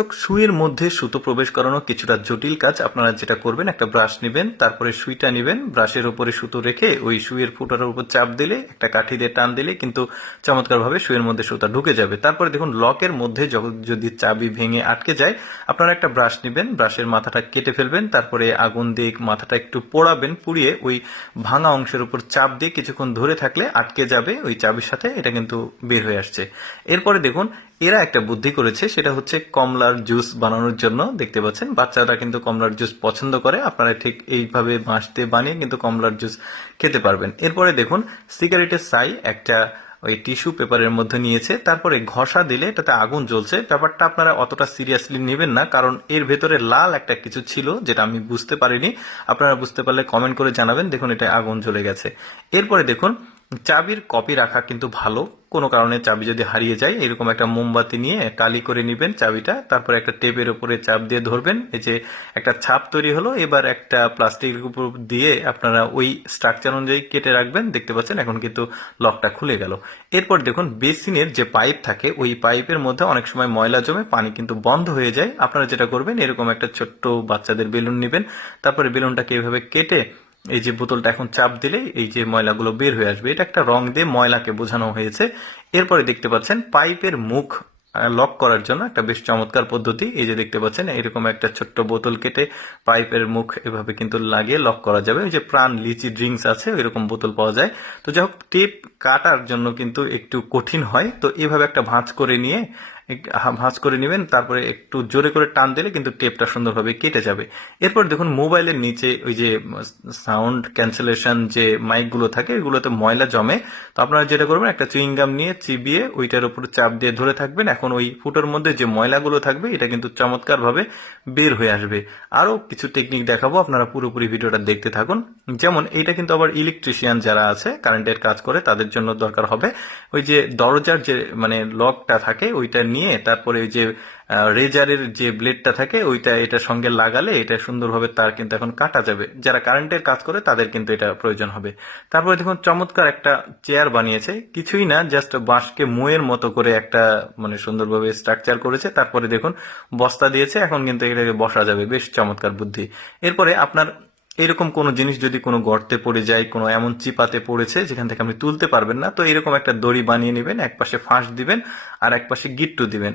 দর্শক, সুইয়ের মধ্যে সুতো প্রবেশ করানো কিছুটা জটিল কাজ। আপনারা যেটা করবেন, একটা ব্রাশ নেবেন, তারপরে সুইটা নেবেন, ব্রাশের উপরে সুতো রেখে ওই সুইয়ের ফুটার উপর চাপ দিলে, একটা কাঠি দিয়ে টান দিলে কিন্তু চমৎকারভাবে সুইয়ের মধ্যে সুতা ঢুকে যাবে। তারপরে দেখুন, লকের মধ্যে যদি চাবি ভেঙে আটকে যায়, আপনারা একটা ব্রাশ নেবেন, ব্রাশের মাথাটা কেটে ফেলবেন, তারপরে আগুন দিয়ে মাথাটা একটু পোড়াবেন, পুড়িয়ে ওই ভাঙা অংশের উপর চাপ দিয়ে কিছুক্ষণ ধরে থাকলে আটকে যাবে ওই চাবির সাথে, এটা কিন্তু বের হয়ে আসছে। এরপরে দেখুন, এরা একটা বুদ্ধি করেছে, সেটা হচ্ছে কমলার জুস বানানোর জন্য। দেখতে পাচ্ছেন বাচ্চারা কিন্তু কমলার জুস পছন্দ করে, আপনারা ঠিক এইভাবে বাঁশ দিয়ে বানিয়ে কিন্তু কমলার জুস খেতে পারবেন। এরপরে দেখুন, সিগারেটের ছাই একটা ওই টিস্যু পেপারের মধ্যে নিয়েছে, তারপরে ঘষা দিলে এটাতে আগুন জ্বলছে। ব্যাপারটা আপনারা অতটা সিরিয়াসলি নেবেন না, কারণ এর ভেতরে লাল একটা কিছু ছিল যেটা আমি বুঝতে পারিনি। আপনারা বুঝতে পারলে কমেন্ট করে জানাবেন। দেখুন, এটা আগুন জ্বলে গেছে। এরপরে দেখুন, চাবির কপি রাখা কিন্তু ভালো। কোনো কারণে চাবি যদি হারিয়ে যায়, এরকম একটা মোমবাতি নিয়ে কালি করে নেবেন চাবিটা, তারপরে একটা টেপের উপরে চাপ দিয়ে ধরবেন, এই যে একটা ছাপ তৈরি হলো। এবার একটা প্লাস্টিকের উপর দিয়ে আপনারা ওই স্ট্রাকচার অনুযায়ী কেটে রাখবেন। দেখতে পাচ্ছেন এখন কিন্তু লকটা খুলে গেল। এরপর দেখুন, বেসিনের যে পাইপ থাকে, ওই পাইপের মধ্যে অনেক সময় ময়লা জমে, পানি কিন্তু বন্ধ হয়ে যায়। আপনারা যেটা করবেন, এরকম একটা ছোট্ট বাচ্চাদের বেলুন নেবেন, তারপরে বেলুনটাকে এভাবে কেটে এই যে বোতলটা এখন চাপ দিলে এই যে ময়লাগুলো বের হয়ে আসবে। এটা একটা রং দিয়ে ময়লাকে বোঝানো হয়েছে। এরপরে দেখতে পাচ্ছেন পাইপের মুখ লক করার জন্য একটা বেশ চমৎকার পদ্ধতি। এই যে দেখতে পাচ্ছেন, এরকম একটা ছোট্ট বোতল কেটে পাইপের মুখ এভাবে কিন্তু লাগিয়ে লক করা যাবে। ওই যে প্রাণ লিচি ড্রিঙ্কস আছে, এরকম বোতল পাওয়া যায়। তো যাই হোক, টেপ কাটার জন্য কিন্তু একটু কঠিন হয়, তো এভাবে একটা ভাঁজ করে নেবেন, তারপরে একটু জোরে করে টান দিলে কিন্তু টেপটা সুন্দরভাবে কেটে যাবে। এরপর দেখুন, মোবাইলের নিচে ওই যে সাউন্ড ক্যান্সেলেশন যে মাইকগুলো থাকে, এগুলোতে ময়লা জমে। তো আপনারা যেটা করবেন, একটা চুইংগাম নিয়ে চিবিয়ে ওইটার উপর চাপ দিয়ে ধরে থাকবেন। এখন ওই ফুটোর মধ্যে যে ময়লাগুলো থাকবে, এটা কিন্তু চমৎকারভাবে বের হয়ে আসবে। আরও কিছু টেকনিক দেখাবো, আপনারা পুরোপুরি ভিডিওটা দেখতে থাকুন। যেমন এইটা কিন্তু আবার ইলেকট্রিশিয়ান যারা আছে, কারেন্টের কাজ করে, তাদের জন্য দরকার হবে। ওই যে দরজার যে লকটা থাকে, ওইটা নিয়ে তারপরে ওই যে রেজারের যে ব্লেডটা থাকে, ওইটা এটার সঙ্গে লাগালে এটা সুন্দরভাবে তার কিন্তু এখন কাটা যাবে। যারা কারেন্টের কাজ করে তাদের কিন্তু এটা প্রয়োজন হবে। তারপরে দেখুন, চমৎকার একটা চেয়ার বানিয়েছে, কিছুই না, জাস্ট বাঁশকে মুয়ের মতো করে একটা সুন্দরভাবে স্ট্রাকচার করেছে। তারপরে দেখুন, বস্তা দিয়েছে, এখন কিন্তু এটাকে বসা যাবে। বেশ চমৎকার বুদ্ধি। এরপরে আপনার এরকম কোনো জিনিস যদি কোনো গর্তে পড়ে যায়, কোনো এমন চিপাতে পড়েছে যেখান থেকে আপনি তুলতে পারবেন না, তো এরকম একটা দড়ি বানিয়ে নেবেন, এক পাশে ফাঁস দিবেন আর এক পাশে গিট্টু দিবেন।